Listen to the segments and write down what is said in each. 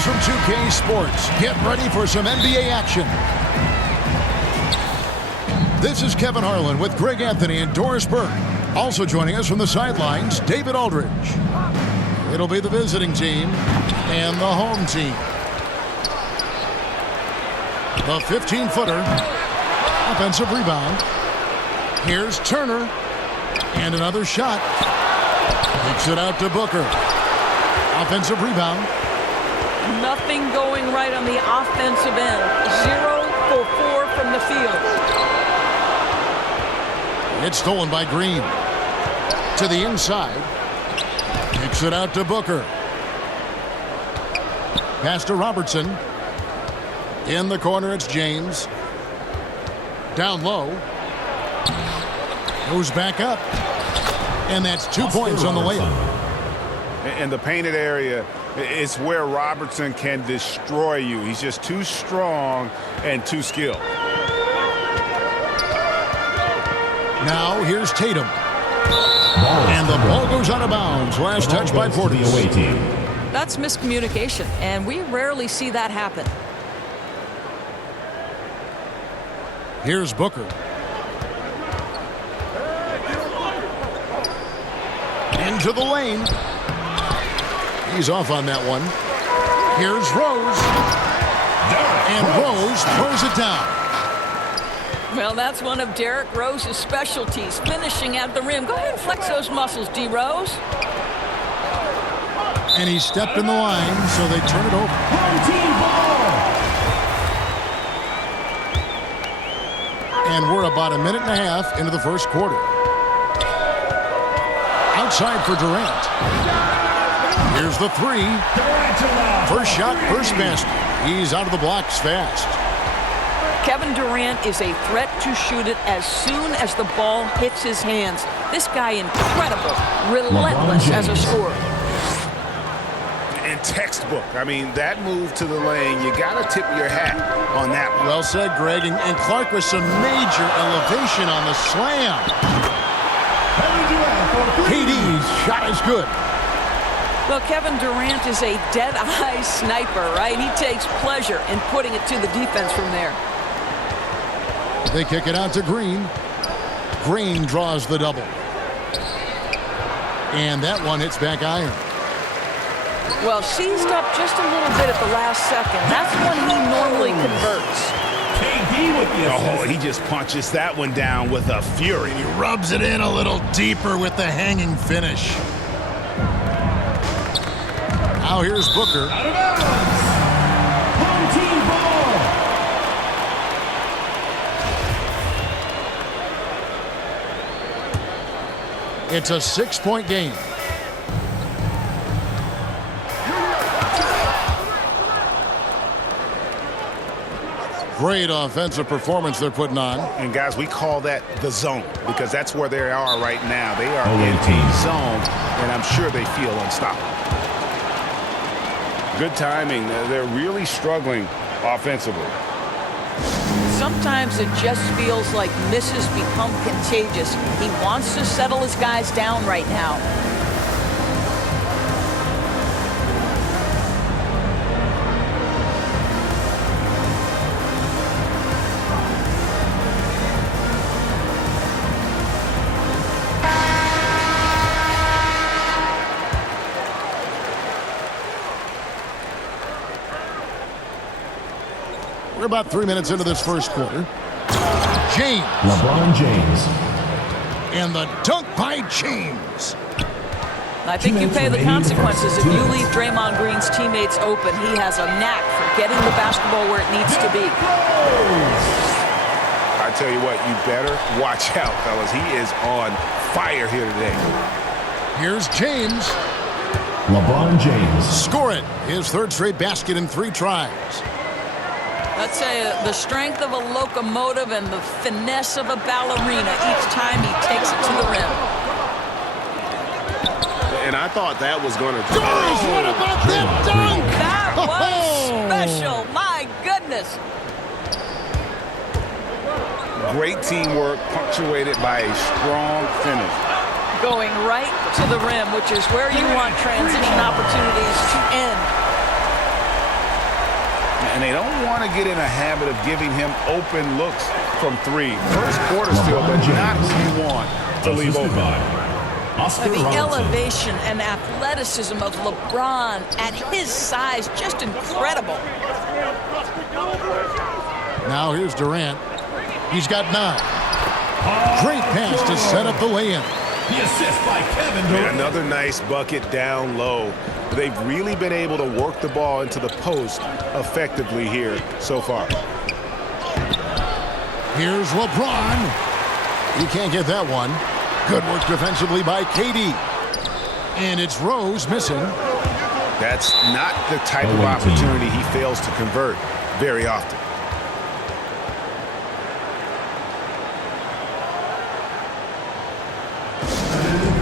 news from 2K Sports. Get ready for some NBA action. This is Kevin Harlan with Greg Anthony and Doris Burke. Also joining us from the sidelines, David Aldridge. It'll be the visiting team and the home team. The 15-footer. Offensive rebound. Here's Turner. And another shot. Kicks it out to Booker. Offensive rebound. Nothing going right on the offensive end. 0 for 4 from the field. It's stolen by Green. To the inside. Kicks it out to Booker. Pass to Robertson. In the corner, it's James. Down low. Goes back up. And that's 2 points on the layup. In the painted area, it's where Robertson can destroy you. He's just too strong and too skilled. Now here's Tatum. And the ball goes out of bounds. Last touch by Portis. That's miscommunication, and we rarely see that happen. Here's Booker. Into the lane. He's off on that one. Here's Rose. And Rose throws it down. Well, that's one of Derrick Rose's specialties, finishing at the rim. Go ahead and flex those muscles, D. Rose. And he stepped in the line, so they turn it over. And we're about a minute and a half into the first quarter. Outside for Durant. Here's the three. First shot, first basket. He's out of the blocks fast. Kevin Durant is a threat to shoot it as soon as the ball hits his hands. This guy incredible, relentless as a scorer. In textbook, I mean, that move to the lane, you got to tip your hat on that one. Well said, Greg. And Clark with some major elevation on the slam. KD's shot is good. Well, Kevin Durant is a dead-eye sniper, right? He takes pleasure in putting it to the defense from there. They kick it out to Green. Green draws the double. And that one hits back iron. Well, seized up just a little bit at the last second. That's when he normally converts. Oh, he just punches that one down with a fury. He rubs it in a little deeper with the hanging finish. Now here's Booker. Out of bounds. Home team ball. It's a 6-point game. Great offensive performance they're putting on. And guys, we call that the zone because that's where they are right now. They are in the zone, and I'm sure they feel unstoppable. Good timing. They're really struggling offensively. Sometimes it just feels like misses become contagious. He wants to settle his guys down right now. We're about 3 minutes into this first quarter. James. LeBron James. And the dunk by James. I think you pay the consequences if you leave Draymond Green's teammates open. He has a knack for getting the basketball where it needs to be. I tell you what, you better watch out, fellas. He is on fire here today. Here's James. LeBron James. Score it. His third straight basket in 3 tries. Let's say the strength of a locomotive and the finesse of a ballerina each time he takes it to the rim. And I thought that was going to... Doris, what about that dunk? That was special. My goodness. Great teamwork, punctuated by a strong finish. Going right to the rim, which is where you want transition opportunities to end. and they don't want to get in a habit of giving him open looks from three. First quarter still, but not who you want to leave open. The elevation and athleticism of LeBron at his size, just incredible. Now here's Durant. He's got 9. Great pass to set up the lay-in. The assist by Kevin Durant. Another nice bucket down low. They've really been able to work the ball into the post effectively here so far. Here's LeBron. He can't get that one. Good work defensively by KD. And it's Rose missing. That's not the type of opportunity he fails to convert very often.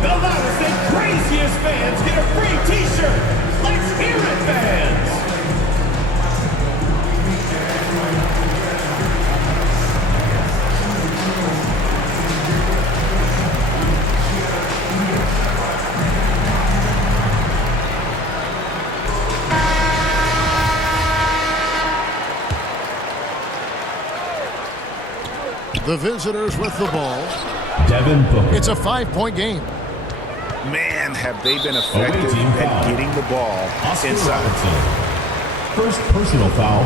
The loudest and craziest fans get a free t-shirt. Let's hear it, fans. The visitors with the ball. Devin Booker. It's a 5-point game. Man, have they been effective at getting the ball inside. Robertson. First personal foul.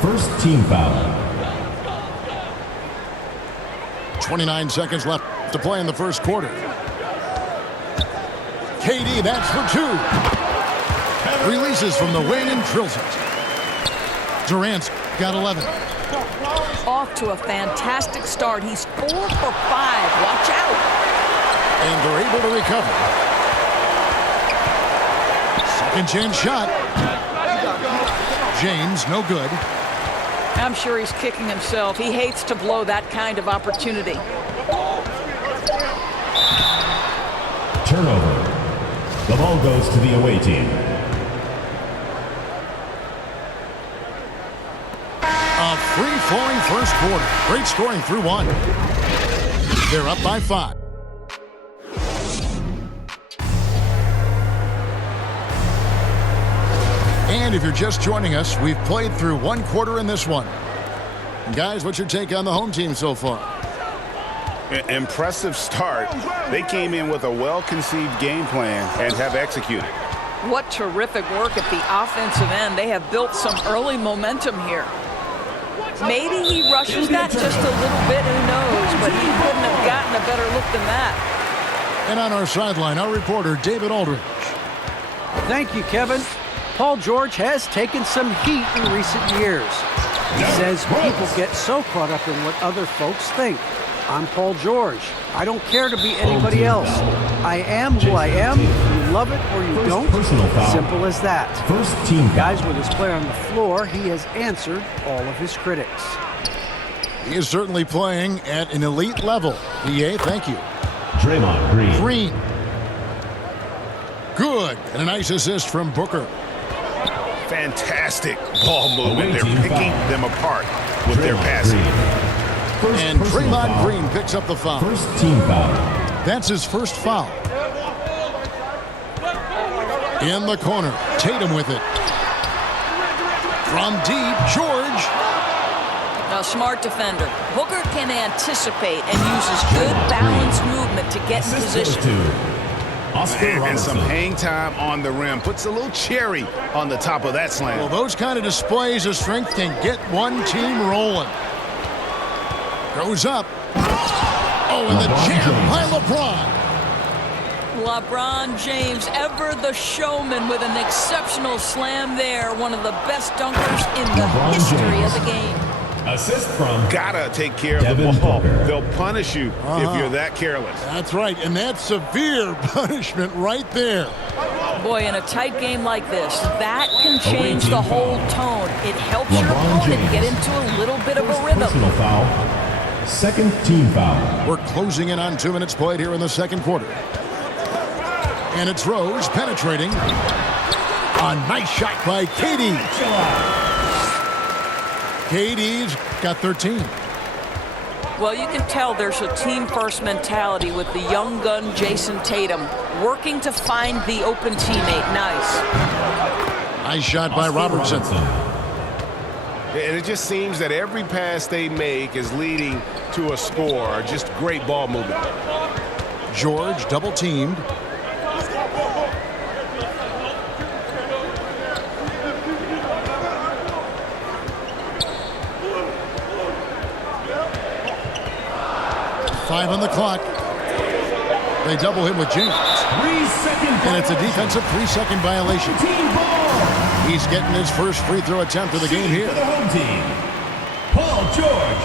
First team foul. 29 seconds left to play in the first quarter. KD, that's for 2. Releases from the wing and drills it. Durant's got 11. Off to a fantastic start. He's 4 for 5. Watch out. And they're able to recover. Second chance shot. James, no good. I'm sure he's kicking himself. He hates to blow that kind of opportunity. Turnover. The ball goes to the away team. A free-flowing first quarter. Great scoring through 1. They're up by 5. And if you're just joining us, we've played through 1 quarter in this one. Guys, what's your take on the home team so far? Impressive start. They came in with a well-conceived game plan and have executed. What terrific work at the offensive end. They have built some early momentum here. Maybe he rushes that just a little bit, who knows, but he couldn't have gotten a better look than that. And on our sideline, our reporter, David Aldridge. Thank you, Kevin. Paul George has taken some heat in recent years. He says people get so caught up in what other folks think. I'm Paul George. I don't care to be anybody else. I am who I am. You love it or you don't. Simple as that. First team Guys, with his play on the floor, he has answered all of his critics. He is certainly playing at an elite level. EA, thank you. Draymond Green. Green. Good. And a nice assist from Booker. Fantastic ball movement. They're picking them apart with their passing. And Draymond Green picks up the foul. First team foul. That's his first foul. In the corner, Tatum with it. From deep, George. A smart defender. Booker can anticipate and uses good balanced movement to get in position. And some hang time on the rim. Puts a little cherry on the top of that slam. Well, those kind of displays of strength can get one team rolling. Goes up. Oh, and the jam by LeBron. LeBron James, ever the showman, with an exceptional slam there. One of the best dunkers in the history of the game. Assist from Gotta take care of Devin the ball. Booker. They'll punish you if you're that careless. That's right, and that's severe punishment right there. Boy, in a tight game like this, that can change the whole tone. It helps your LeBron opponent James. get into a little bit of a rhythm. Personal foul. Second team foul. We're closing in on 2 minutes played here in the second quarter. And it's Rose penetrating. A nice shot by KD. KD's got 13. Well, you can tell there's a team-first mentality with the young gun Jason Tatum working to find the open teammate. Nice. Nice shot by Robertson. And it just seems that every pass they make is leading to a score. Just great ball movement. George double teamed. Five on the clock. They double him with James. 3-second And it's a defensive 3-second violation. team ball. He's getting his first free throw attempt of the game here. For the home team, Paul George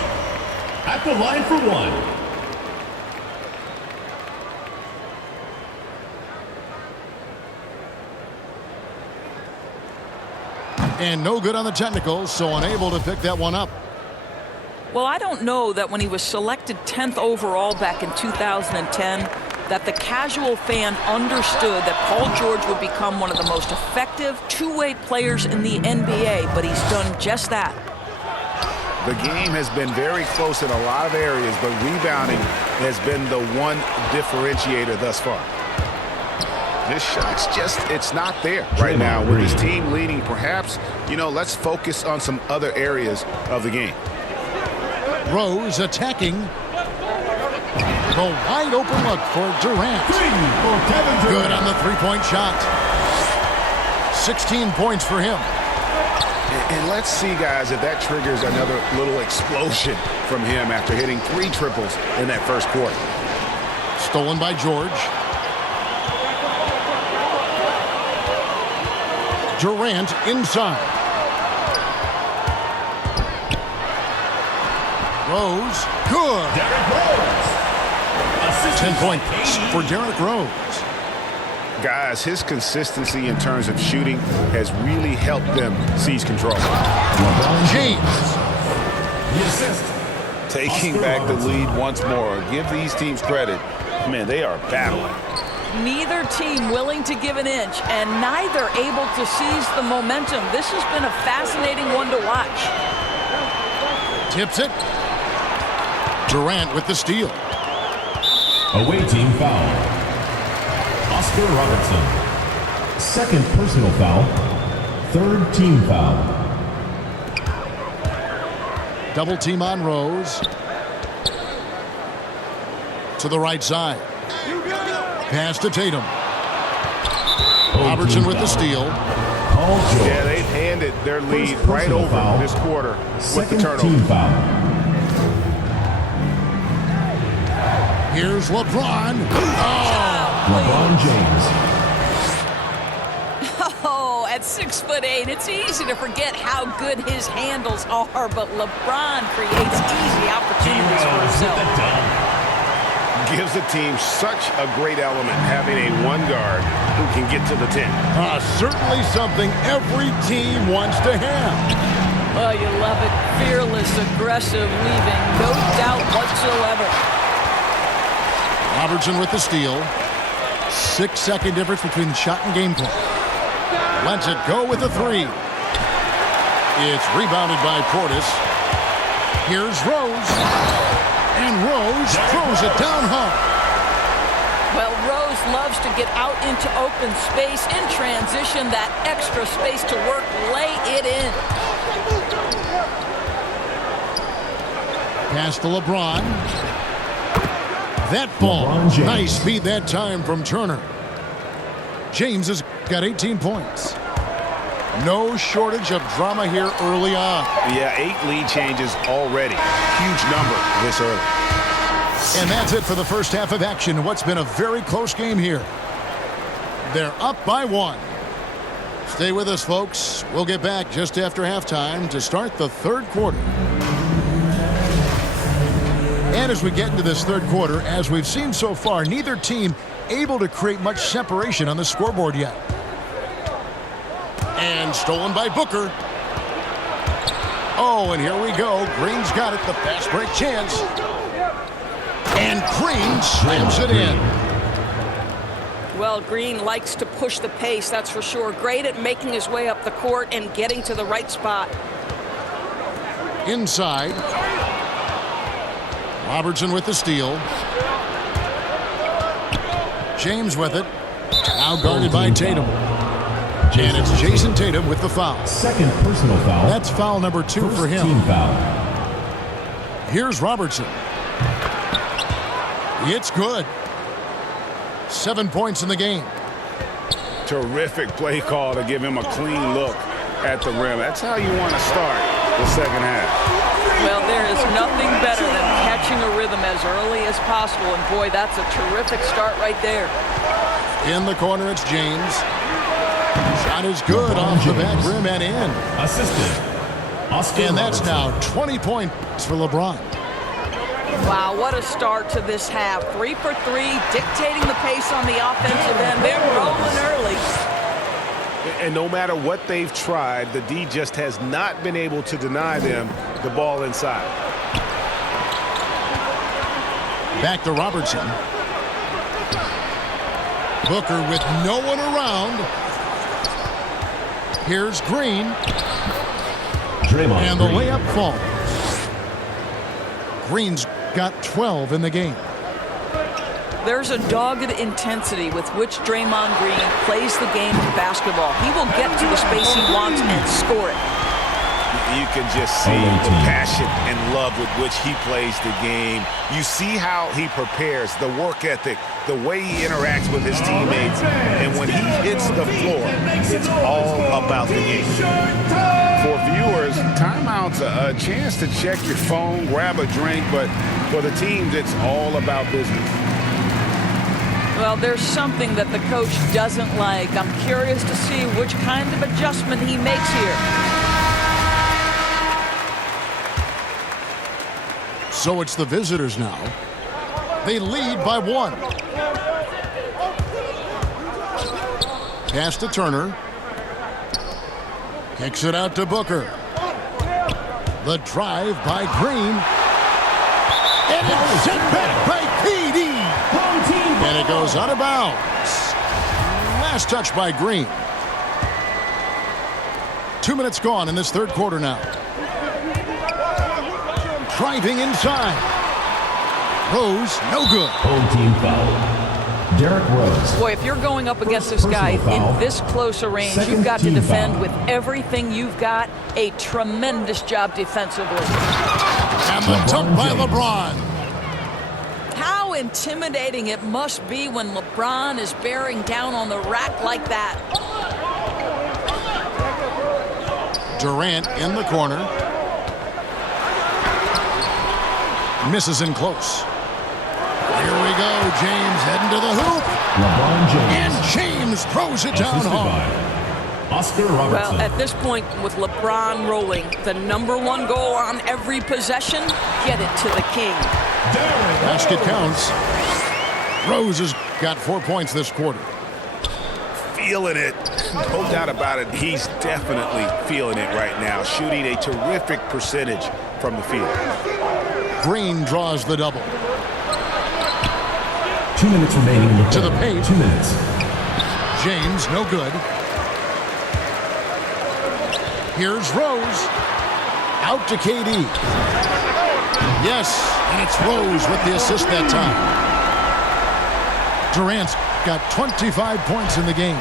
at the line for one. And no good on the technicals, so unable to pick that one up. Well, I don't know that when he was selected 10th overall back in 2010, that the casual fan understood that Paul George would become one of the most effective two-way players in the NBA, but he's done just that. The game has been very close in a lot of areas, but rebounding has been the one differentiator thus far. This shot's just, it's not there right now with his team leading. Perhaps, let's focus on some other areas of the game. Rose attacking. The wide open look for Durant. Good on the three-point shot. 16 points for him. And let's see, guys, if that triggers another little explosion from him after hitting 3 triples in that first quarter. Stolen by George. Durant inside. Rose, good. Derrick Rose. 10 points for Derrick Rose. Guys, his consistency in terms of shooting has really helped them seize control. James. The assist. Taking back the lead once more. Give these teams credit. Man, they are battling. Neither team willing to give an inch, and neither able to seize the momentum. This has been a fascinating one to watch. Tips it. Durant with the steal. Away team foul. Oscar Robertson. Second personal foul. Third team foul. Double team on Rose. To the right side. Pass to Tatum. Robertson with the steal. Paul George. Yeah, they've handed their lead First right personal over foul. this quarter with the Second turnover. team foul. Here's LeBron. LeBron James. Oh, at 6'8", it's easy to forget how good his handles are, but LeBron creates easy opportunities for Rose with himself. the dunk. Gives the team such a great element having a one guard who can get to the 10. Certainly something every team wants to have. Oh, you love it. Fearless, aggressive, leaving no doubt whatsoever. Robertson with the steal. 6-second difference between shot and game clock. Lets it go with the three. It's rebounded by Portis. Here's Rose. And Rose throws it down hard. Well, Rose loves to get out into open space in transition, that extra space to work, lay it in. Pass to LeBron. That ball, nice feed that time from Turner. James has got 18 points. No shortage of drama here early on. Yeah, 8 lead changes already. Huge number this early. And that's it for the first half of action. What's been a very close game here. They're up by 1. Stay with us, folks. We'll get back just after halftime to start the third quarter. And as we get into this third quarter, as we've seen so far, neither team able to create much separation on the scoreboard yet. And stolen by Booker. Oh, and here we go. Green's got it, the fast break chance. And Green slams it in. Well, Green likes to push the pace, that's for sure. Great at making his way up the court and getting to the right spot. Inside. Robertson with the steal. James with it. Now guarded by Tatum. And it's Jason Tatum with the foul. Second personal foul. That's foul number 2 for him. Team foul. Here's Robertson. It's good. 7 points in the game. Terrific play call to give him a clean look at the rim. That's how you want to start the second half. Well, there is nothing better than catching a rhythm as early as possible. And, boy, that's a terrific start right there. In the corner, it's James. Shot is good off the back rim and in. Assistant, Oscar And that's Robertson. now 20 points for LeBron. Wow, what a start to this half. 3 for 3, dictating the pace on the offensive end. They're rolling early. And no matter what they've tried, the D just has not been able to deny them the ball inside. Back to Robertson. Booker with no one around. Here's Green. Draymond And the Green. layup falls. Green's got 12 in the game. There's a dogged intensity with which Draymond Green plays the game of basketball. He will get to the space he wants and score it. You can just see the passion and love with which he plays the game. You see how he prepares, the work ethic, the way he interacts with his teammates. And when he hits the floor, it's all about the game. For viewers, timeout's a chance to check your phone, grab a drink, but for the teams, it's all about business. Well, there's something that the coach doesn't like. I'm curious to see which kind of adjustment he makes here. So it's the visitors now. They lead by 1. Pass to Turner. Kicks it out to Booker. The drive by Green. And it's sent back by PD. And it goes out of bounds. Last touch by Green. 2 minutes gone in this third quarter now. Driving inside. Rose, no good. Home team foul. Derrick Rose. Boy, if you're going up against this guy in this close a range, you've got to defend with everything you've got. A tremendous job defensively. And the dunk by LeBron. How intimidating it must be when LeBron is bearing down on the rack like that. Durant in the corner. Misses in close. Here we go. James heading to the hoop. LeBron James. And James throws it down Assisted hard. by Oscar Robertson. Well, at this point, with LeBron rolling, the #1 goal on every possession, get it to the king. Basket counts. Rose has got 4 points this quarter. Feeling it. No doubt about it. He's definitely feeling it right now. Shooting a terrific percentage from the field. Green draws the double. 2 minutes remaining in the To the quarter. paint. 2 minutes. James, no good. Here's Rose. Out to KD. Yes, and it's Rose with the assist that time. Durant's got 25 points in the game.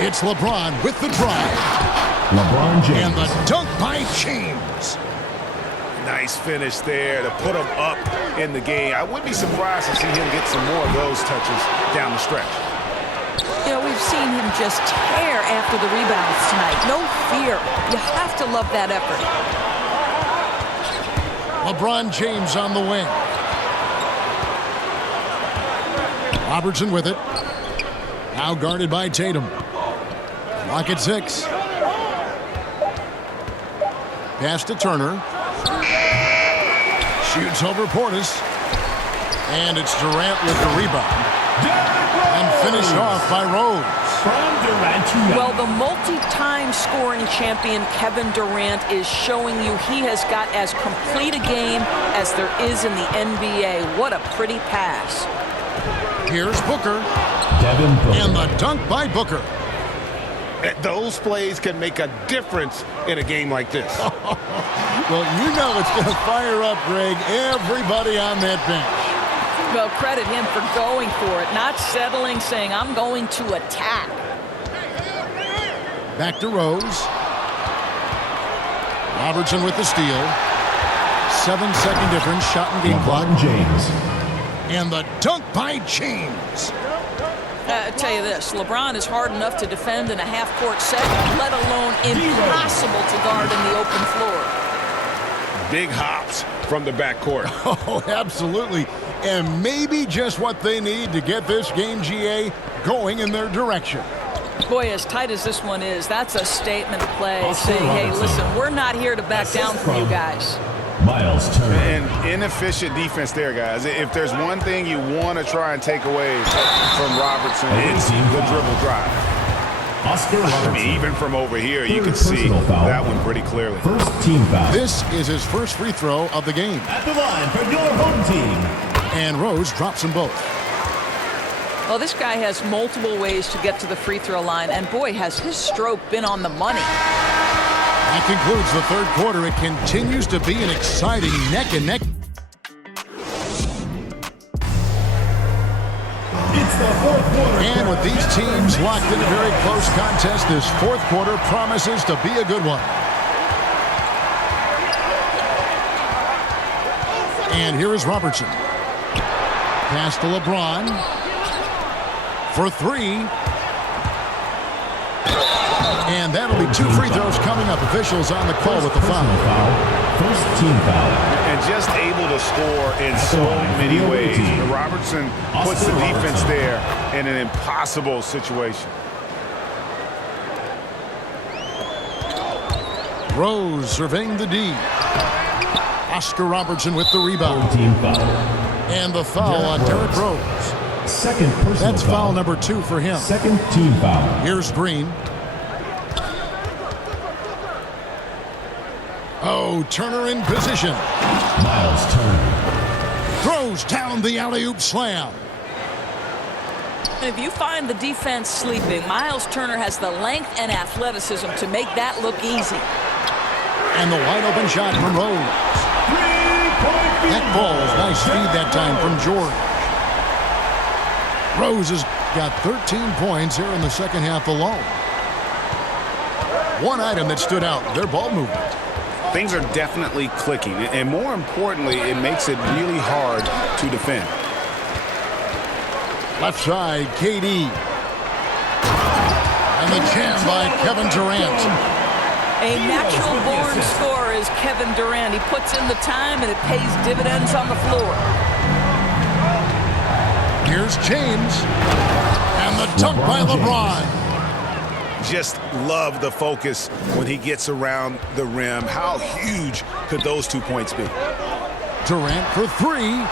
It's LeBron with the drive. LeBron James. And the dunk by James. Nice finish there to put him up in the game. I wouldn't be surprised to see him get some more of those touches down the stretch. You know, we've seen him just tear after the rebounds tonight. No fear. You have to love that effort. LeBron James on the wing. Robertson with it. Now guarded by Tatum. Clock at 6. Pass to Turner. Shoots over Portis. And it's Durant with the rebound. And finished off by Rose. Well, the multi-time scoring champion Kevin Durant is showing you he has got as complete a game as there is in the NBA. What a pretty pass. Here's Booker. Devin Booker. And the dunk by Booker. Those plays can make a difference in a game like this. Well, you know it's going to fire up, Greg, everybody on that bench. Well, credit him for going for it, not settling, saying, I'm going to attack. Back to Rose. Robertson with the steal. 7-second difference, shot and game clock. James. And the dunk by James. I tell you this, LeBron is hard enough to defend in a half-court set, let alone impossible to guard in the open floor. Big hops from the backcourt. Oh, absolutely. And maybe just what they need to get this game, GA, going in their direction. Boy, as tight as this one is, that's a statement play saying, hey, listen, we're not here to back down from you guys. Miles Turner. And inefficient defense there, guys. If there's one thing you want to try and take away from Robertson, it's the dribble drive. I mean, even from over here, you can see that one pretty clearly. First team foul. This is his first free throw of the game. At the line for your home team. And Rose drops them both. Well, this guy has multiple ways to get to the free throw line, and boy, has his stroke been on the money. That concludes the third quarter. It continues to be an exciting neck-and-neck. It's the fourth quarter. And with these teams locked in a very close contest, this fourth quarter promises to be a good one. And here is Robertson. Pass to LeBron. For three. And that'll be two free throws coming up. Officials on the call with the foul. First team foul. And just able to score in so many ways. Robertson puts the defense there in an impossible situation. Rose surveying the D. Oscar Robertson with the rebound. Team foul. And the foul on Derrick Rose. Second personal That's foul number 2 for him. Second team foul. Here's Green. Oh, Turner in position. Miles Turner. Throws down the alley-oop slam. And if you find the defense sleeping, Miles Turner has the length and athleticism to make that look easy. And the wide-open shot from Rose. That ball's nice feed that time from George. Rose has got 13 points here in the second half alone. One item that stood out, their ball movement. Things are definitely clicking, and more importantly, it makes it really hard to defend. Left side, KD. And the jam by Kevin Durant. A natural-born scorer is Kevin Durant. He puts in the time, and it pays dividends on the floor. Here's James. And the dunk by LeBron. Just love the focus when he gets around the rim. How huge could those 2 points be? Durant for three.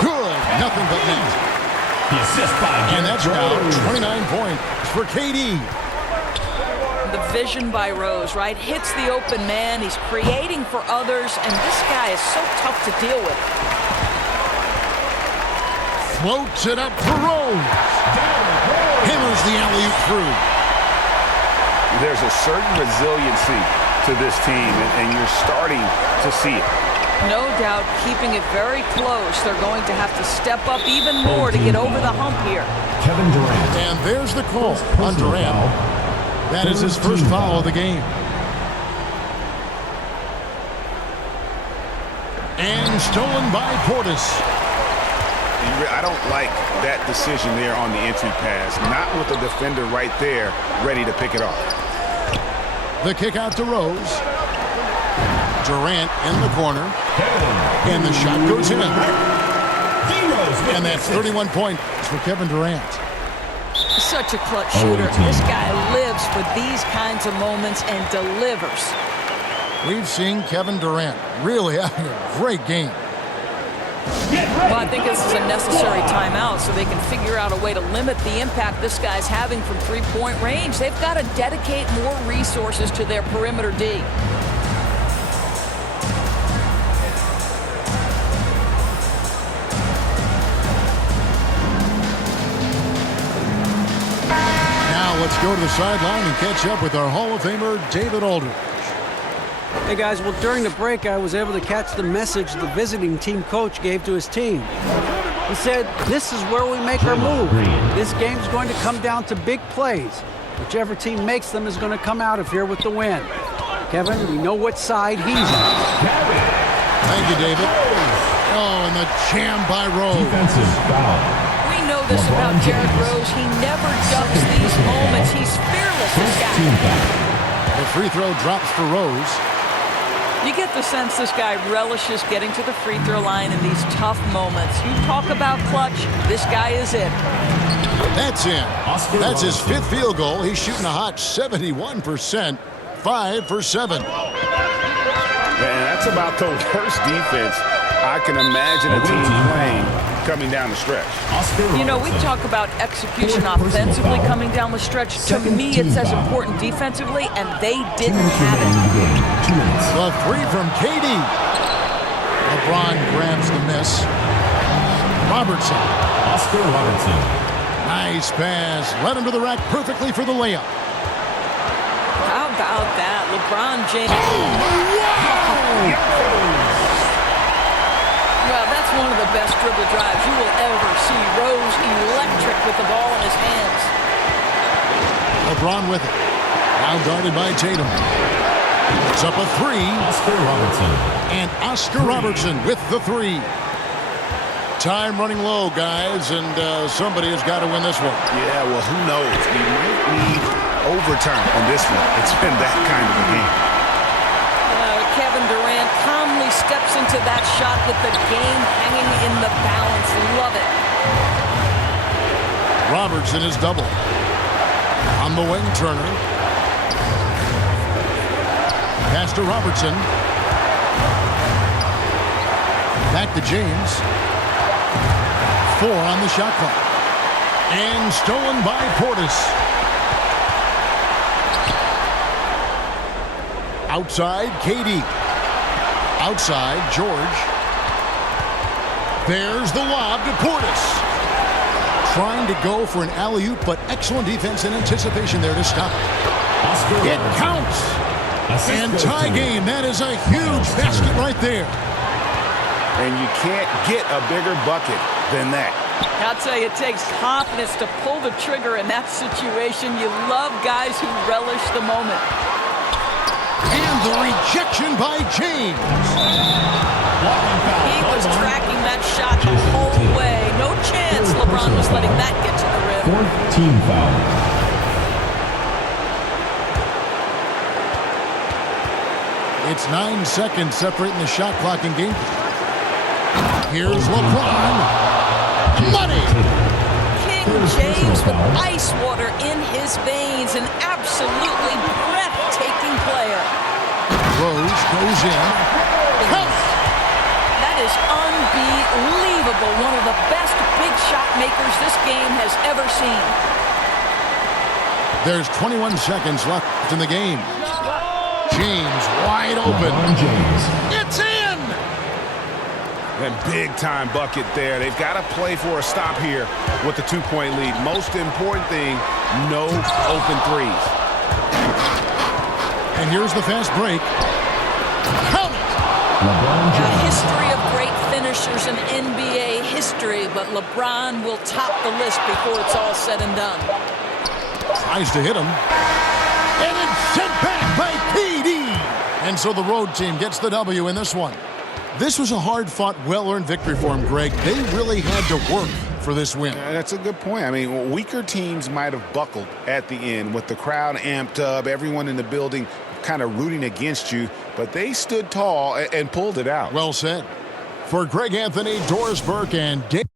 Good. Nothing but net. The assist by And that's now 29 points for KD. The vision by Rose, right? Hits the open man. He's creating for others, and this guy is so tough to deal with. Floats it up for Rose. Hammers the alley-oop through. There's a certain resiliency to this team, and you're starting to see it. No doubt, keeping it very close. They're going to have to step up even more to get over the hump here. Kevin Durant. And there's the call on Durant. That is his first foul of the game. And stolen by Portis. I don't like that decision there on the entry pass. Not with the defender right there ready to pick it off. The kick out to Rose. Durant in the corner. And the shot goes in. And that's 31 points for Kevin Durant. Such a clutch shooter. This guy lives for these kinds of moments and delivers. We've seen Kevin Durant really having a great game. Well, I think this is a necessary timeout so they can figure out a way to limit the impact this guy's having from three-point range. They've got to dedicate more resources to their perimeter D. Now let's go to the sideline and catch up with our Hall of Famer, David Aldridge. Hey guys, well during the break I was able to catch the message the visiting team coach gave to his team. He said, this is where we make our move. This game's going to come down to big plays. Whichever team makes them is going to come out of here with the win. Kevin, we know what side he's on. Thank you, David. Oh, and the jam by Rose. We know this about Jared Rose. He never ducks these moments. He's fearless, this guy. The free throw drops for Rose. You get the sense this guy relishes getting to the free throw line in these tough moments. You talk about clutch, this guy is it. That's in. That's his 5th field goal. He's shooting a hot 71%, 5 for 7. Man, that's about the worst defense I can imagine a team playing coming down the stretch. You know, we talk about execution offensively coming down the stretch. To me, it's as important defensively, and they didn't have it. The 3 from KD. LeBron grabs the miss. Robertson. Oscar Robertson. Nice pass. Led him to the rack perfectly for the layup. How about that? LeBron James. Well, that's one of the best dribble drives you will ever see. Rose electric with the ball in his hands. LeBron with it. Now guarded by Tatum. It's up a 3. Oscar Robertson. And Oscar Robertson with the 3. Time running low, guys, and somebody has got to win this one. Yeah, well, who knows? We might need overtime in this one. It's been that kind of a game. Kevin Durant calmly steps into that shot with the game hanging in the balance. Love it. Robertson is double. On the wing, Turner. Pass to Robertson. Back to James. 4 on the shot clock. And stolen by Portis. Outside, KD. Outside, George. There's the lob to Portis. Trying to go for an alley-oop, but excellent defense and anticipation there to stop it. It counts. And tie game. That is a huge basket right there. And you can't get a bigger bucket than that. I'll tell you, it takes confidence to pull the trigger in that situation. You love guys who relish the moment. And the rejection by James. He was tracking that shot the whole way. No chance LeBron was letting that get to the rim. 4th team foul. It's 9 seconds separating the shot clock and game. Here's LeBron. Money! King James with ice water in his veins. An absolutely breathtaking player. Rose goes in. Count! That is unbelievable. One of the best big shot makers this game has ever seen. There's 21 seconds left in the game. James wide open. James. It's in! And big-time bucket there. They've got to play for a stop here with the 2-point lead. Most important thing, no open threes. And here's the fast break. Count it! A history of great finishers in NBA history, but LeBron will top the list before it's all said and done. Tries to hit him. And it's sent back by KD. And so the road team gets the W in this one. This was a hard-fought, well-earned victory for him, Greg. They really had to work for this win. That's a good point. I mean, weaker teams might have buckled at the end with the crowd amped up, everyone in the building kind of rooting against you, but they stood tall and pulled it out. Well said. For Greg Anthony, Doris Burke, and Dave.